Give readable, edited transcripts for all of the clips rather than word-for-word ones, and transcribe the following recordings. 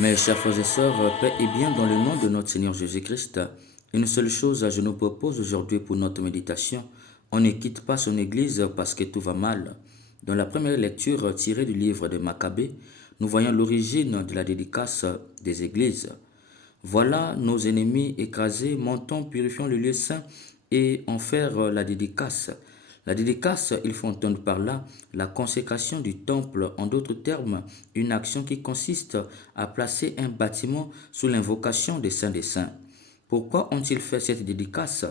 Mes chers frères et sœurs, paix et bien dans le nom de notre Seigneur Jésus-Christ. Une seule chose je nous propose aujourd'hui pour notre méditation. On ne quitte pas son église parce que tout va mal. Dans la première lecture tirée du livre de Maccabée, nous voyons l'origine de la dédicace des églises. Voilà nos ennemis écrasés, montons, purifions le lieu saint et en faire la dédicace. La dédicace, il faut entendre par là la consécration du temple, en d'autres termes, une action qui consiste à placer un bâtiment sous l'invocation des saints des saints. Pourquoi ont-ils fait cette dédicace?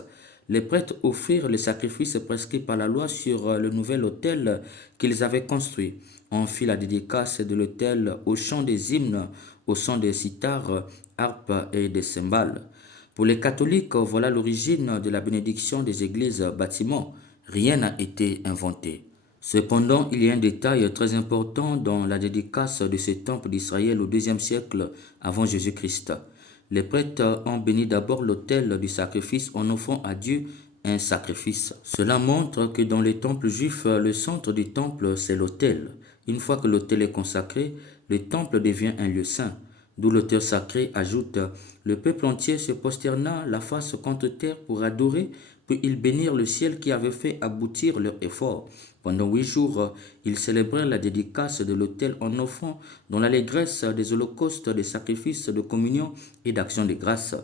Les prêtres offrirent les sacrifices prescrits par la loi sur le nouvel autel qu'ils avaient construit. On fit la dédicace de l'autel au chant des hymnes, au son des cithars, harpes et des cymbales. Pour les catholiques, voilà l'origine de la bénédiction des églises bâtiments. Rien n'a été inventé. Cependant, il y a un détail très important dans la dédicace de ce temple d'Israël au IIe siècle avant Jésus-Christ. Les prêtres ont béni d'abord l'autel du sacrifice en offrant à Dieu un sacrifice. Cela montre que dans les temples juifs, le centre du temple, c'est l'autel. Une fois que l'autel est consacré, le temple devient un lieu saint. D'où l'auteur sacré ajoute: le peuple entier se prosterna la face contre terre pour adorer, puis ils bénirent le ciel qui avait fait aboutir leur effort. Pendant 8 jours, ils célébrèrent la dédicace de l'autel en offrant dans l'allégresse des holocaustes, des sacrifices de communion et d'action de grâce.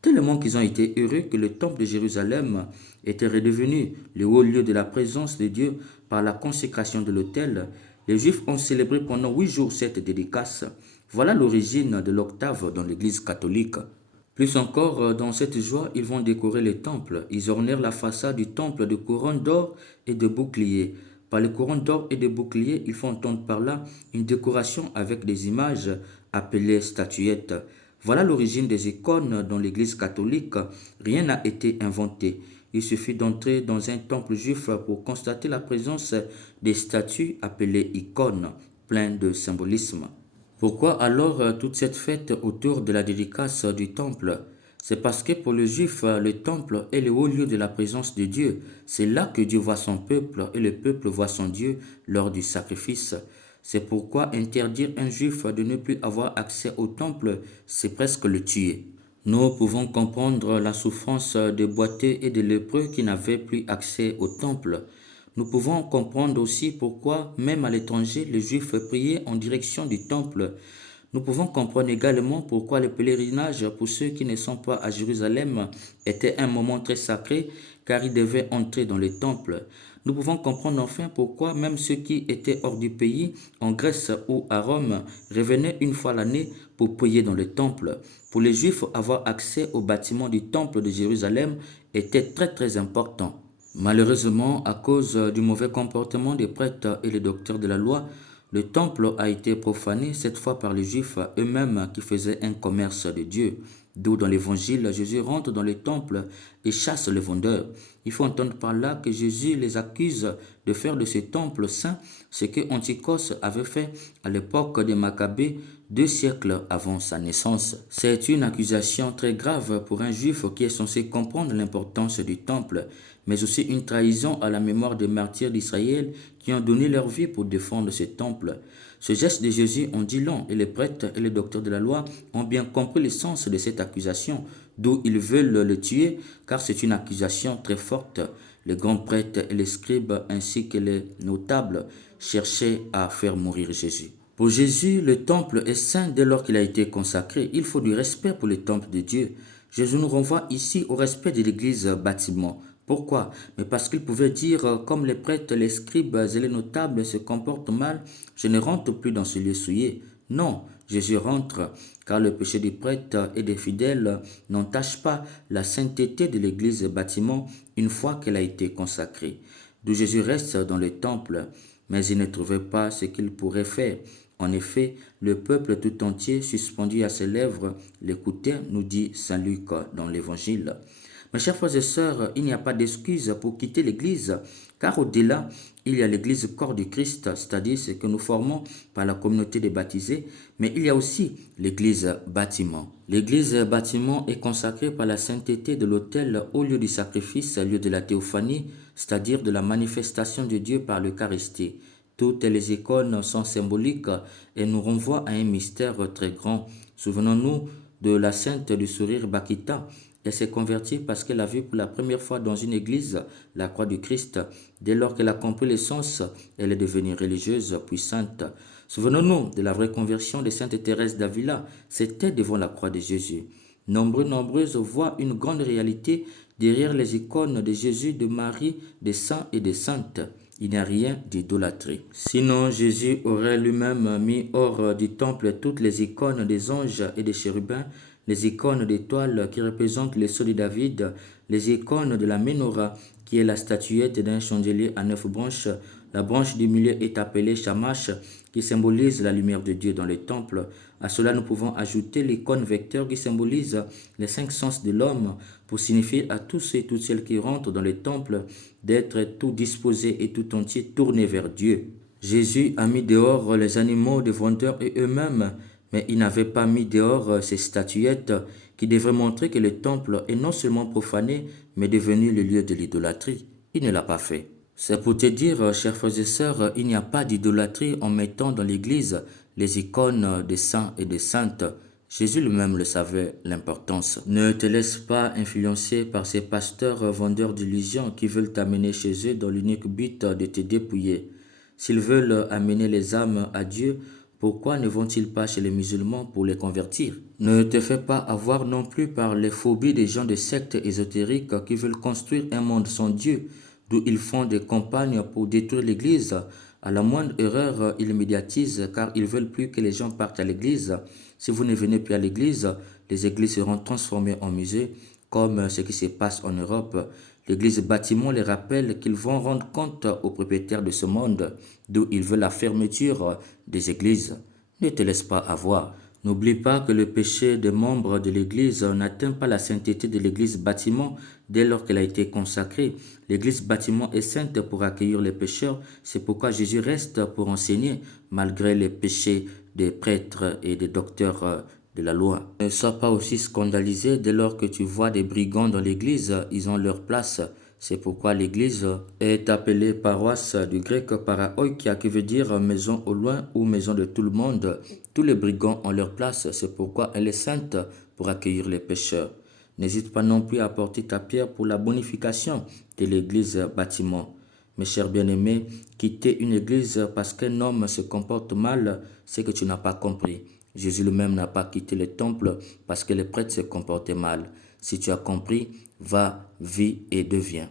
Tellement qu'ils ont été heureux que le temple de Jérusalem était redevenu le haut lieu de la présence de Dieu par la consécration de l'autel. Les Juifs ont célébré pendant 8 jours cette dédicace. Voilà l'origine de l'octave dans l'Église catholique. Plus encore, dans cette joie, ils vont décorer le temple. Ils ornèrent la façade du temple de couronnes d'or et de boucliers. Par les couronnes d'or et de boucliers, ils font entendre par là une décoration avec des images appelées statuettes. Voilà l'origine des icônes dans l'Église catholique. Rien n'a été inventé. Il suffit d'entrer dans un temple juif pour constater la présence des statues appelées icônes, pleines de symbolisme. Pourquoi alors toute cette fête autour de la dédicace du temple? C'est parce que pour le juif, le temple est le haut lieu de la présence de Dieu. C'est là que Dieu voit son peuple et le peuple voit son Dieu lors du sacrifice. C'est pourquoi interdire un juif de ne plus avoir accès au temple, c'est presque le tuer. Nous pouvons comprendre la souffrance des boiteux et des lépreux qui n'avaient plus accès au temple. Nous pouvons comprendre aussi pourquoi, même à l'étranger, les Juifs priaient en direction du temple. Nous pouvons comprendre également pourquoi le pèlerinage pour ceux qui ne sont pas à Jérusalem était un moment très sacré, car ils devaient entrer dans le temple. Nous pouvons comprendre enfin pourquoi même ceux qui étaient hors du pays, en Grèce ou à Rome, revenaient une fois l'année pour prier dans le temple. Pour les Juifs, avoir accès au bâtiment du temple de Jérusalem était très important. Malheureusement, à cause du mauvais comportement des prêtres et les docteurs de la loi, le temple a été profané cette fois par les Juifs eux-mêmes qui faisaient un commerce de Dieu. D'où dans l'évangile, Jésus rentre dans le temple et chasse les vendeurs. Il faut entendre par là que Jésus les accuse de faire de ce temple saint ce que Antichos avait fait à l'époque des Maccabées 2 siècles avant sa naissance. C'est une accusation très grave pour un juif qui est censé comprendre l'importance du temple, mais aussi une trahison à la mémoire des martyrs d'Israël qui ont donné leur vie pour défendre ce temple. Ce geste de Jésus en dit long et les prêtres et les docteurs de la loi ont bien compris le sens de cette accusation, d'où ils veulent le tuer car c'est une accusation très forte. Les grands prêtres et les scribes ainsi que les notables cherchaient à faire mourir Jésus. Pour Jésus, le temple est saint dès lors qu'il a été consacré. Il faut du respect pour le temple de Dieu. Jésus nous renvoie ici au respect de l'église bâtiment. Pourquoi? Mais parce qu'il pouvait dire, comme les prêtres, les scribes et les notables se comportent mal, je ne rentre plus dans ce lieu souillé. Non, Jésus rentre, car le péché des prêtres et des fidèles n'entache pas la sainteté de l'église bâtiment une fois qu'elle a été consacrée. D'où Jésus reste dans le temple, mais il ne trouvait pas ce qu'il pourrait faire. En effet, le peuple tout entier, suspendu à ses lèvres, l'écoutait, nous dit saint Luc dans l'Évangile. Mes chers frères et sœurs, il n'y a pas d'excuse pour quitter l'Église, car au-delà, il y a l'Église corps du Christ, c'est-à-dire ce que nous formons par la communauté des baptisés, mais il y a aussi l'Église bâtiment. L'Église bâtiment est consacrée par la sainteté de l'autel au lieu du sacrifice, lieu de la théophanie, c'est-à-dire de la manifestation de Dieu par l'Eucharistie. Toutes les icônes sont symboliques et nous renvoient à un mystère très grand. Souvenons-nous de la sainte du sourire Bakita. Elle s'est convertie parce qu'elle a vu pour la première fois dans une église la croix du Christ. Dès lors qu'elle a compris le sens, elle est devenue religieuse puis sainte. Souvenons-nous de la vraie conversion de Sainte Thérèse d'Avila. C'était devant la croix de Jésus. Nombreuses voient une grande réalité derrière les icônes de Jésus, de Marie, des saints et des saintes. Il n'y a rien d'idolâtrie. Sinon, Jésus aurait lui-même mis hors du temple toutes les icônes des anges et des chérubins, les icônes d'étoiles qui représentent les sceaux de David, les icônes de la menorah qui est la statuette d'un chandelier à 9 branches. La branche du milieu est appelée Shamash qui symbolise la lumière de Dieu dans le temple. À cela, nous pouvons ajouter l'icône vecteur qui symbolise les 5 sens de l'homme pour signifier à tous ceux et toutes celles qui rentrent dans le temple d'être tout disposés et tout entiers tournés vers Dieu. Jésus a mis dehors les animaux des vendeurs et eux-mêmes, mais il n'avait pas mis dehors ces statuettes qui devraient montrer que le temple est non seulement profané, mais devenu le lieu de l'idolâtrie. Il ne l'a pas fait. C'est pour te dire, chers frères et sœurs, il n'y a pas d'idolâtrie en mettant dans l'église les icônes des saints et des saintes. Jésus lui-même le savait, l'importance. Ne te laisse pas influencer par ces pasteurs vendeurs d'illusions qui veulent t'amener chez eux dans l'unique but de te dépouiller. S'ils veulent amener les âmes à Dieu, pourquoi ne vont-ils pas chez les musulmans pour les convertir? Ne te fais pas avoir non plus par les phobies des gens de sectes ésotériques qui veulent construire un monde sans Dieu, d'où ils font des campagnes pour détruire l'Église. À la moindre erreur, ils médiatisent car ils veulent plus que les gens partent à l'Église. Si vous ne venez plus à l'Église, les églises seront transformées en musées, comme ce qui se passe en Europe. L'Église bâtiment les rappelle qu'ils vont rendre compte aux propriétaires de ce monde, d'où ils veulent la fermeture des églises. Ne te laisse pas avoir. N'oublie pas que le péché des membres de l'Église n'atteint pas la sainteté de l'Église bâtiment dès lors qu'elle a été consacrée. L'Église bâtiment est sainte pour accueillir les pécheurs. C'est pourquoi Jésus reste pour enseigner malgré les péchés des prêtres et des docteurs de la loi. Ne sois pas aussi scandalisé dès lors que tu vois des brigands dans l'Église. Ils ont leur place. C'est pourquoi l'Église est appelée paroisse du grec paraoikia qui veut dire maison au loin ou maison de tout le monde. Tous les brigands ont leur place, c'est pourquoi elle est sainte pour accueillir les pécheurs. N'hésite pas non plus à apporter ta pierre pour la bonification de l'Église bâtiment. Mes chers bien-aimés, quitter une église parce qu'un homme se comporte mal, c'est que tu n'as pas compris. Jésus lui-même n'a pas quitté le temple parce que les prêtres se comportaient mal. Si tu as compris, va, vis et deviens.